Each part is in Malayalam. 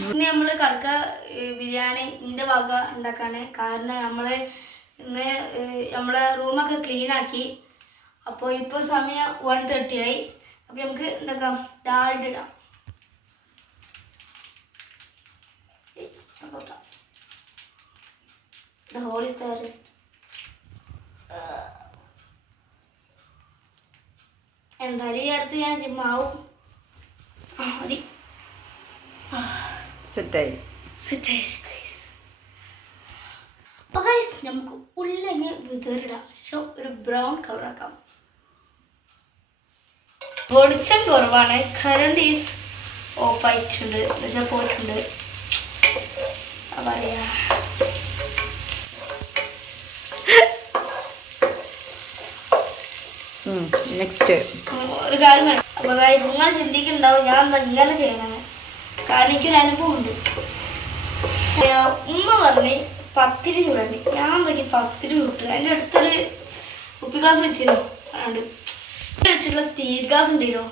ഇന്ന് നമ്മള് കടക്ക ബിരിയാണി ഇന്റെ വക ഉണ്ടാക്കാണ്. കാരണം ഇന്ന് നമ്മളെ റൂമൊക്കെ ക്ലീൻ ആക്കി. അപ്പോൾ ഇപ്പോൾ സമയം 1:30 ആയി. അപ്പോൾ നമുക്ക് എന്താക്കാം, ഡാൽഡ ഇടാം. The whole is the rest. എന്തായാലും ഈ അടുത്ത് ഞാൻ ജിമ്മാവും. മതി, സെറ്റായി. അപ്പൊ ഗൈസ് നമുക്ക് ഉള്ളങ്ങ് വിതറിടാം. പക്ഷെ ഒരു ബ്രൗൺ കളർ ആക്കാം. വെളിച്ചം കുറവാണ്. കറണ്ട് ഈസ് ഓഫ് ആയിട്ടുണ്ട്, എന്നുവെച്ചാൽ പോയിട്ടുണ്ട്. പറയാ നെക്സ്റ്റ് ഒരു കാര്യം പറയാം. അപ്പൊ ഗൈസ് നിങ്ങൾ ചിന്തിക്കുന്നുണ്ടാവും ഞാൻ ഇങ്ങനെ ചെയ്യണേ. കാരണം എനിക്കൊരു അനുഭവം ഉണ്ട്. ഉമ്മ പറഞ്ഞ് പത്തിരി ചൂടണ്ടി. ഞാൻ നോക്കി പത്തിരി ചുട്ട്. അതിൻ്റെ അടുത്തൊരു കുപ്പി ഗ്ലാസ് വെച്ചിരുന്നു. വെച്ചിട്ടുള്ള സ്റ്റീൽ ഗ്ലാസ് ഉണ്ടല്ലോ.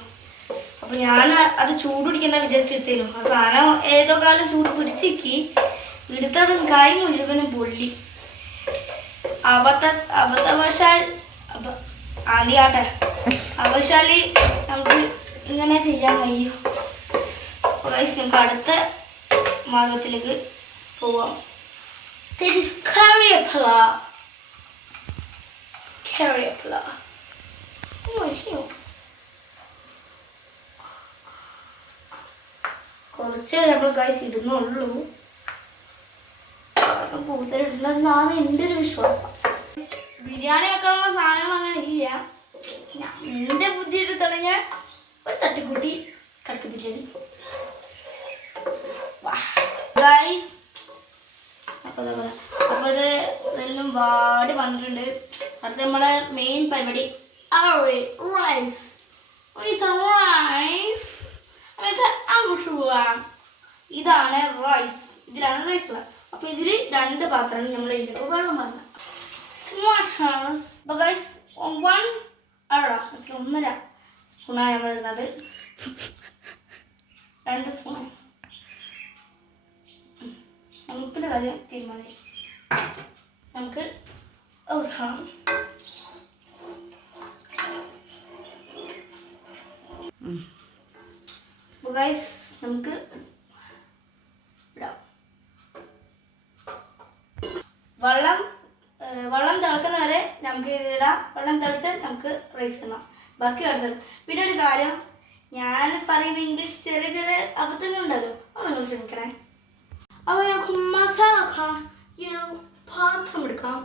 അപ്പൊ ഞാൻ അത് ചൂട് പിടിക്കണ്ട വിചാരിച്ചെടുത്തേനു. ആ സാധനം ഏതോ കാലം ചൂട് പിടിച്ചിക്കി എടുത്തത് കൈ മുഴുവനും പൊള്ളി. അബദ്ധവശാൽ ആദ്യാട്ടെ അവശാല് നമുക്ക് ഇങ്ങനെ ചെയ്യാൻ കഴിയും. അപ്പോൾ ഗൈസ് നമുക്ക് അടുത്ത മാർഗത്തിലേക്ക് പോവാം. കുറച്ച് നമ്മൾ ഗൈസ് ഇടുന്നുള്ളൂ. കൂടുതൽ ഇടുന്നതെന്നാണ് എൻ്റെ ഒരു വിശ്വാസം. ബിരിയാണി വെക്കാനുള്ള സാധനങ്ങൾ അങ്ങനെ ഇല്ല. എൻ്റെ ബുദ്ധി എടുത്തണെങ്കിൽ ഒരു തട്ടിക്കൂട്ടി കടക്ക് ബിരിയാണി. ഗൈസ് അപ്പോൾ ഇത് ഇതെല്ലാം വാടി വന്നിട്ടുണ്ട്. അടുത്ത നമ്മുടെ മെയിൻ പരിപാടി റൈസ്. അങ്ങോട്ട് പോവാം. ഇതാണ് റൈസ്. ഇതിലാണ് റൈസ് ഉള്ളത്. അപ്പോൾ ഇതിൽ 2 പാത്രമാണ് നമ്മൾ ഇതിലേക്ക് വെള്ളം പറഞ്ഞത്. അപ്പോൾ ഗൈസ് 1.5 സ്പൂണാണ് നമ്മൾ ഇടുന്നത്. 2 സ്പൂണാണ്. ഉപ്പിൻ്റെ കാര്യം തീരുമാനം നമുക്ക് എടുക്കാം. അപ്പോൾ ഗൈസ് നമുക്ക് ഇടാം. വെള്ളം തിളക്കുന്ന വരെ നമുക്ക് ഇതിടാം. വെള്ളം തിളച്ചാൽ നമുക്ക് റൈസ് ഇടണം. ബാക്കി അടുത്തത്. പിന്നെ ഒരു കാര്യം, ഞാൻ പറയുന്ന ഇംഗ്ലീഷ് ചെറിയ ചെറിയ അബദ്ധങ്ങളുണ്ടല്ലോ, അത് നിങ്ങൾ ക്ഷമിക്കണേ. അപ്പോൾ നമുക്ക് മസാല ആക്കാം. ഈ ഒരു പാത്രം എടുക്കാം.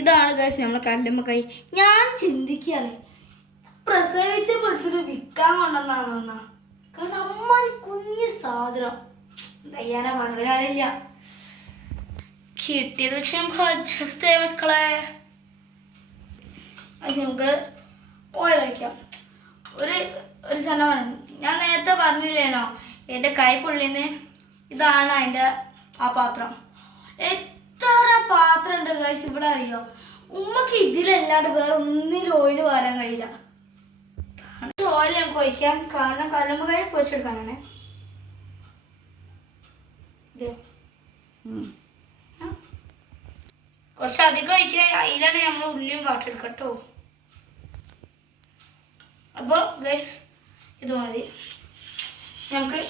ഇതാണ് ഗൈസ് നമ്മളെ കല്ലുമ്മക്കായി. ഞാൻ ചിന്തിക്കുകയാണ് പ്രസവിച്ചപ്പെടുത്തിട്ട് വിൽക്കാൻ കൊണ്ടെന്നാണെന്നാ. കാരണം അമ്മ കുഞ്ഞ് സാധനം തയ്യാറാ പറഞ്ഞ കാര്യമില്ല. കിട്ടിയത് പക്ഷെ നമുക്ക് അഡ്ജസ്റ്റ് ചെയ്യാൻ മക്കളെ. അത് നമുക്ക് ഓയിൽ ഒഴിക്കാം. ഒരു സാധനം ഞാൻ നേരത്തെ പറഞ്ഞില്ലേനോ എൻ്റെ കൈ പൊള്ളിന്ന്. ഇതാണ് അതിൻ്റെ ആ പാത്രം. എത്ര പാത്രം ഉണ്ട് ഗൈസ് ഇവിടെ അറിയോ. ഉമ്മക്ക് ഇതിലല്ലാണ്ട് വേറെ ഒന്നിനും ഓയിൽ വരാൻ കഴിയില്ല. ഓയിൽ നമുക്ക് ഒഴിക്കാം. കാരണം കല്ലുമ്മക്കായ പൊരിച്ചെടുക്കാനാണ്. കുറച്ചധികം ഒഴിക്കാൻ. അതിലാണ് നമ്മൾ ഉള്ളിയും വാട്ടെടുക്കട്ടോ. അപ്പോൾ ഗൈസ് ഇത് മതി നമുക്ക്.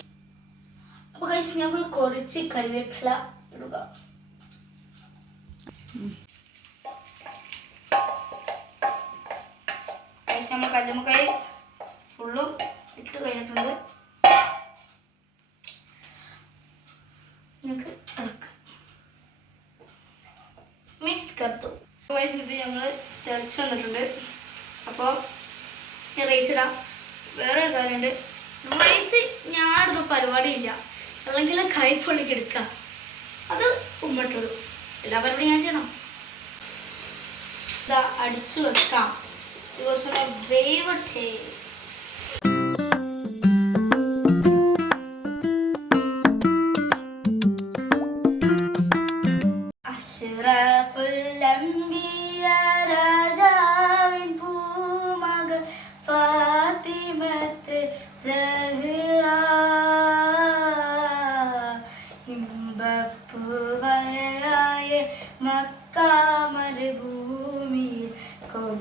അപ്പോൾ ഗൈസ് നമുക്ക് കുറച്ച് കറിവേപ്പില ഇടുക. ഗൈസ് നമ്മൾ കല്ലുമ്മക്കായ ഫുള്ളും ഇട്ട് കഴിഞ്ഞിട്ടുണ്ട്. നമുക്ക് മിക്സ് കറുത്തു. ഗൈസ് ഇത് നമ്മൾ തിളച്ച് വന്നിട്ടുണ്ട്. അപ്പോൾ റൈസ് ഇടാം. വേറൊരു കാര്യമുണ്ട്, റൈസ് ഞാനിടുന്ന പരിപാടിയില്ല. അല്ലെങ്കിൽ കൈ പൊള്ളിക്ക് എടുക്കുക. അത് ഉമ്മട്ടുള്ളൂ. എല്ലാ പരിപാടിയും ഞാൻ ചെയ്യണം. ഇതാ അടിച്ചു വെക്കാം. ഇത് കുറച്ചുകൂടെ വേവട്ടെ. അഷ്റഫുൽ അംബിയ രാജാവിൻ പൂമകൾ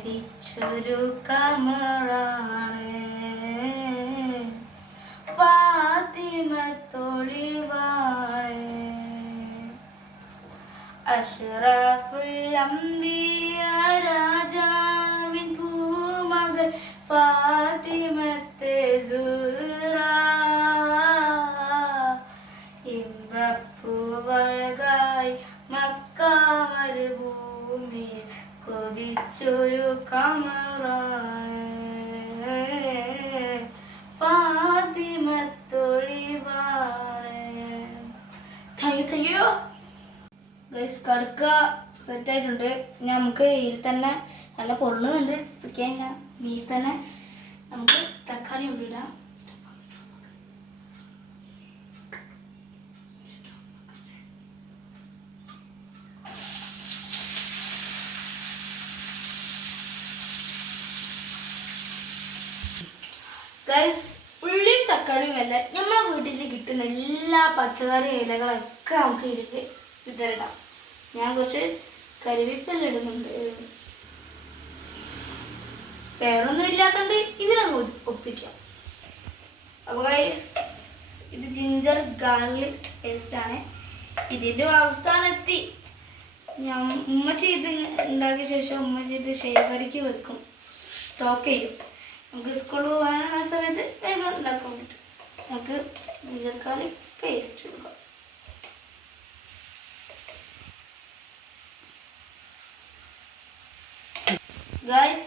കൊതിച്ചൊരു കമറാണ് ഫാത്തിമത്തൊളിവാണ് അഷ്റഫുൽ അംബിയ രാജാവിൻ പൂമകൾ ഫാത്തിമത്തെ സുഹ്റ ഇമ്പപ്പൂവഴകായി മക്ക മരുഭൂമിയിൽ കൊതിച്ചൊരു കമറാണ് ഫാത്തിമത്തൊളിവാണ്. Thank you guys. കടുക്ക സെറ്റായിട്ടുണ്ട്. നമുക്ക് ഇതിൽ തന്നെ നല്ല പൊള്ളുന്നുണ്ട് പിടിക്കാൻ. ഇതിൽ തന്നെ നമുക്ക് തക്കാളി ഉള്ളിടാം. ഗൈസ് ഉള്ളിയും തക്കാളിയും എല്ലാം നമ്മളെ വീട്ടിൽ കിട്ടുന്ന എല്ലാ പച്ചക്കറി ഇലകളൊക്കെ നമുക്ക് ഇതിലേക്ക് ഇതിടാം. ഞാൻ കുറച്ച് കരിവേപ്പില ഇടുന്നുണ്ട്. വേറൊന്നും ഇല്ലാത്തതുകൊണ്ട് ഇതിനങ്ങ് ഒപ്പിക്കാം. അപ്പോൾ ഗൈസ് ഇത് ജിഞ്ചർ ഗാർലിക് പേസ്റ്റാണ്. ഇതിൻ്റെ അവസാനത്തി ഞാൻ ഉമ്മച്ചി ഇത് ഉണ്ടാക്കിയ ശേഷം ഉമ്മച്ചി ഇത് ശേഖരിക്ക് വെക്കും, സ്റ്റോക്ക് ചെയ്യും. നമുക്ക് സ്കൂളിൽ പോകാനുള്ള സമയത്ത് വേഗം ഉണ്ടാക്കാൻ പറ്റും. നമുക്ക് ജിഞ്ചർ ഗാർലിക് പേസ്റ്റ് എടുക്കാം. ഗൈസ്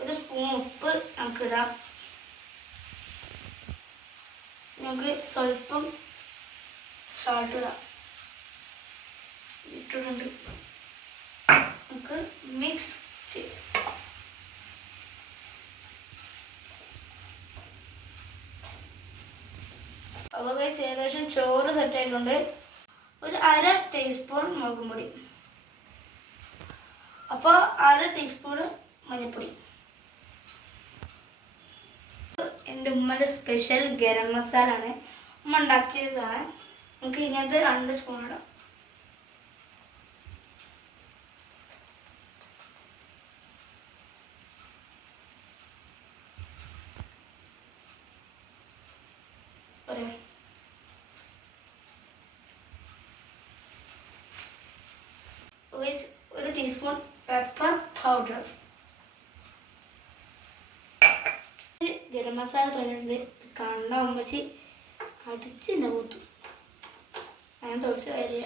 ഒരു സ്പൂൺ ഉപ്പ് നമുക്ക് ഇടാം. നമുക്ക് സ്വല്പം സാൾട്ട് ഇടാം. ഇട്ടിട്ടുണ്ട്. നമുക്ക് മിക്സ് ചെയ്യാം. അപ്പോൾ ഗൈസ് ഏകദേശം ചോറ് സെറ്റായിട്ടുണ്ട്. ഒരു 1/2 ടീസ്പൂൺ മുളകും പൊടി, അപ്പോൾ 1/2 ടീസ്പൂൺ മഞ്ഞൾപ്പൊടി, എൻ്റെ ഉമ്മൻ്റെ സ്പെഷ്യൽ ഗരം മസാല ആണ്, ഉമ്മ ഉണ്ടാക്കിയതാണ്. നമുക്ക് ഇങ്ങനത്തെ 2 സ്പൂൺ ഇടാം. ഒരു teaspoon pepper powder. Garam masala തോന്നിട്ടുണ്ട്. കണ്ട ഉമ്മച്ചി അടിച്ചിൻ്റെ കൂത്തു. ഞാൻ തുറച്ച് കാര്യ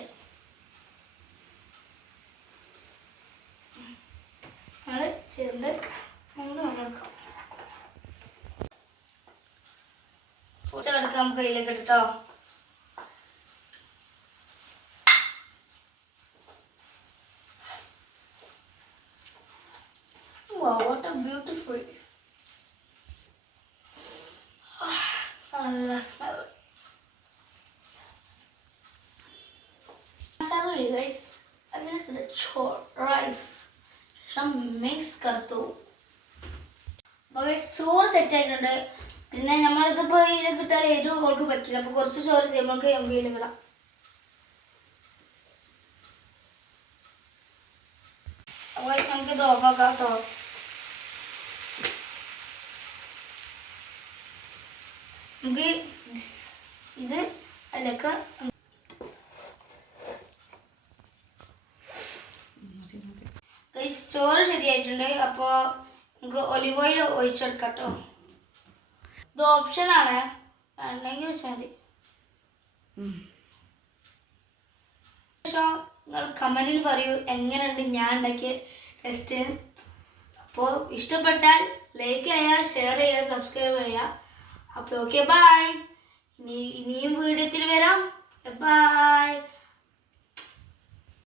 നമ്മൾ ചേർന്ന് നമുക്ക് നന്നാക്കാം. കുറച്ച് കിടക്കാം നമുക്ക് കയ്യിലേക്ക് ഇട്ടോ. Wow, what a beautiful smell. Masala guys, again the rice. Some mix करतो. guys ചോറ് സെറ്റ് ആയിട്ടുണ്ട്. പിന്നെ നമ്മളിതിപ്പോൾ ഇതിലേക്ക് ഇട്ടാൽ എരിവ് അവൾക്ക് പറ്റില്ല. അപ്പോൾ കുറച്ച് ചോറ് ചെയ്യുമ്പോൾ നമുക്ക് എമ്പിയിലേക്ക് ഇടാം. അപ്പോൾ നമുക്ക് ഇത് ഓഫാക്കാം കേട്ടോ. നമുക്ക് ഇത് അതിലേക്ക് ചോറ് ശരിയായിട്ടുണ്ട്. അപ്പോൾ നമുക്ക് ഒലിവ് ഓയിൽ ഒഴിച്ചെടുക്കാം കേട്ടോ. ഇത് ഓപ്ഷനാണ്, വേണ്ടെങ്കിൽ വെച്ചാൽ മതി. നിങ്ങൾ കമൻറ്റിൽ പറയൂ എങ്ങനെയുണ്ട് ഞാൻ ഉണ്ടാക്കിയ ടെസ്റ്റ്. അപ്പോൾ ഇഷ്ടപ്പെട്ടാൽ ലൈക്ക് ചെയ്യുക, ഷെയർ ചെയ്യുക, സബ്സ്ക്രൈബ് ചെയ്യുക. അപ്പോൾ ഓക്കെ ബൈ. ഇനിയും വീഡിയോത്തിൽ വരാം. ബൈ.